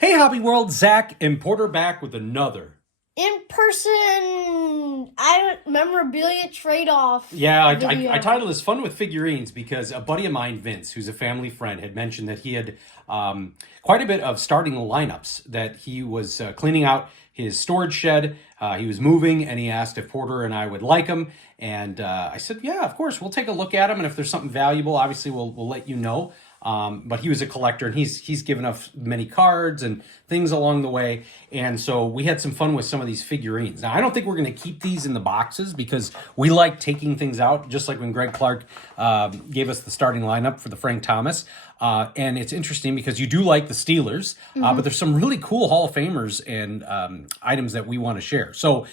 Hey, Hobby World, Zach and Porter back with another. In-person memorabilia trade-off. Yeah, I titled this Fun with Figurines because a buddy of mine, Vince, who's a family friend, had mentioned that he had quite a bit of starting lineups, that he was cleaning out his storage shed. He was moving, and he asked if Porter and I would like them. And I said, yeah, of course, we'll take a look at them. And if there's something valuable, obviously, we'll let you know. But he was a collector, and he's given us many cards and things along the way. And so we had some fun with some of these figurines. Now, I don't think we're going to keep these in the boxes because we like taking things out, just like when Greg Clark gave us the starting lineup for the Frank Thomas. And it's interesting because you do like the Steelers, but there's some really cool Hall of Famers and items that we want to share. So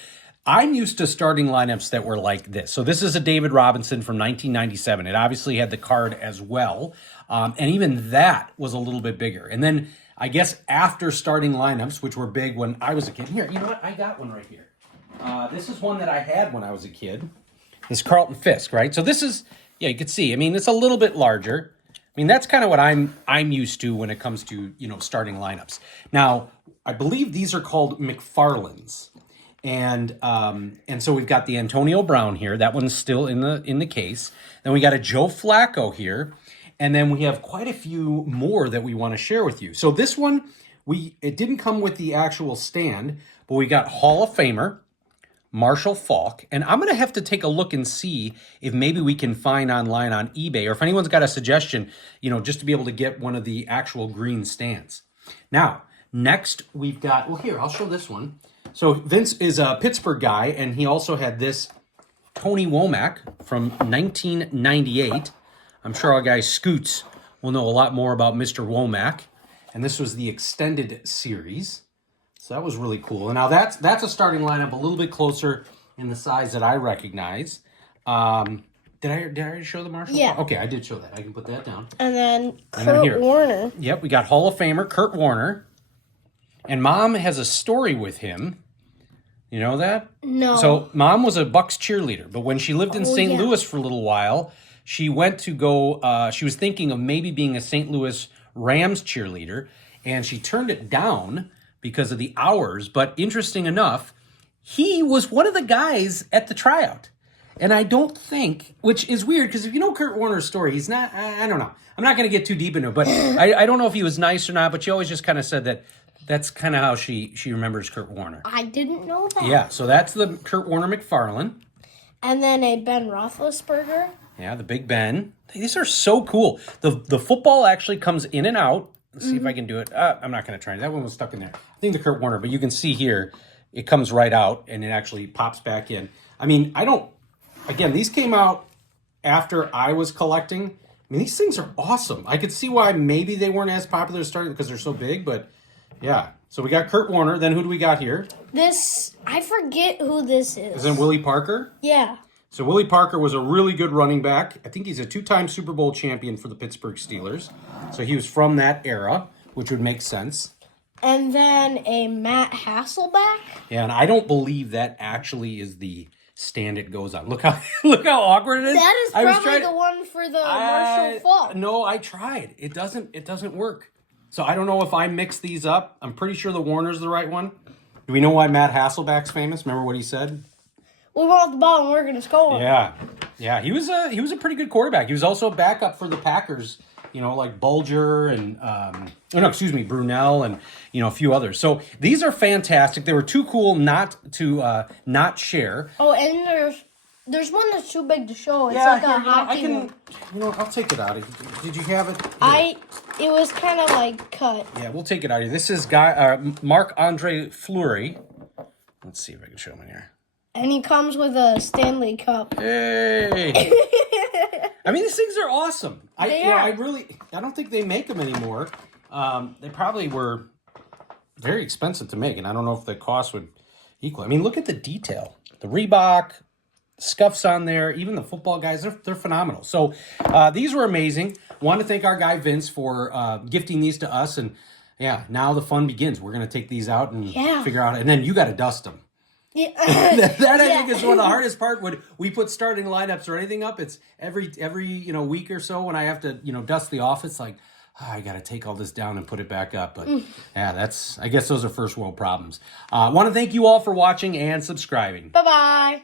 I'm used to starting lineups that were like this. So this is a David Robinson from 1997. It obviously had the card as well. And even that was a little bit bigger. And then I guess after starting lineups, which were big when I was a kid. Here, you know what? I got one right here. This is one that I had when I was a kid. This Carlton Fisk, right? So this is, yeah, you can see. I mean, it's a little bit larger. I mean, that's kind of what I'm used to when it comes to, starting lineups. Now, I believe these are called McFarlanes. And so we've got the Antonio Brown here. That one's still in the case. Then we got a Joe Flacco here. And then we have quite a few more that we want to share with you. So this one, it didn't come with the actual stand, but we got Hall of Famer Marshall Faulk. And I'm going to have to take a look and see if maybe we can find online on eBay, or if anyone's got a suggestion, just to be able to get one of the actual green stands. Now, next we've got, well, here, I'll show this one. So Vince is a Pittsburgh guy, and he also had this Tony Womack from 1998. I'm sure our guy Scoots will know a lot more about Mr. Womack. And this was the extended series. So that was really cool. And now that's a starting lineup a little bit closer in the size that I recognize. Did I already show the Marshall? Yeah. Okay, I did show that. I can put that down. And then Kurt Warner. Yep, we got Hall of Famer Kurt Warner. And Mom has a story with him. You know that? No. So Mom was a Bucks cheerleader, but when she lived in St. Louis for a little while, she went to go, she was thinking of maybe being a St. Louis Rams cheerleader, and she turned it down because of the hours. But interesting enough, he was one of the guys at the tryout. And I don't think, which is weird, because if you know Kurt Warner's story, he's not, I don't know. I'm not going to get too deep into it, but I don't know if he was nice or not, but she always just kind of said that that's kind of how she remembers Kurt Warner. I didn't know that. Yeah, so that's the Kurt Warner McFarlane. And then a Ben Roethlisberger. Yeah, the Big Ben. These are so cool. The football actually comes in and out. Let's see if I can do it. I'm not going to try it. That one was stuck in there. I think the Kurt Warner, but you can see here, it comes right out, and it actually pops back in. I mean, again, these came out after I was collecting. I mean, these things are awesome. I could see why maybe they weren't as popular starting because they're so big, but yeah. So we got Kurt Warner. Then who do we got here? I forget who this is. Is it Willie Parker? Yeah. So Willie Parker was a really good running back. I think he's a two-time Super Bowl champion for the Pittsburgh Steelers. So he was from that era, which would make sense. And then a Matt Hasselbeck. Yeah, and I don't believe that actually is the stand it goes on. Look how awkward it is. That is probably the one for the Marshall Faulk. No, I tried. It doesn't work. So I don't know if I mixed these up. I'm pretty sure the Warner's the right one. Do we know why Matt Hasselbeck's famous? Remember what he said? We want the ball and we're going to score. Yeah. He was a pretty good quarterback. He was also a backup for the Packers. Like Bulger and Brunell and a few others. So these are fantastic. They were too cool not to not share. Oh, and there's one that's too big to show. It's like a hockey one. I'll take it out. Did you have it? It was kind of like cut. Yeah, we'll take it out of here. This is Marc-Andre Fleury. Let's see if I can show him in here. And he comes with a Stanley Cup. Hey! I mean, these things are awesome. I don't think they make them anymore. They probably were very expensive to make, and I don't know if the cost would equal. I mean, look at the detail. The Reebok, scuffs on there, even the football guys, they're phenomenal. So these were amazing. Want to thank our guy Vince for gifting these to us, and yeah, now the fun begins. We're going to take these out and figure out, and then you got to dust them. Yeah. that I think is one of the hardest part when we put starting lineups or anything up. It's every week or so when I have to dust the office. Like, I got to take all this down and put it back up. But yeah, I guess those are first world problems. I want to thank you all for watching and subscribing. Bye-bye.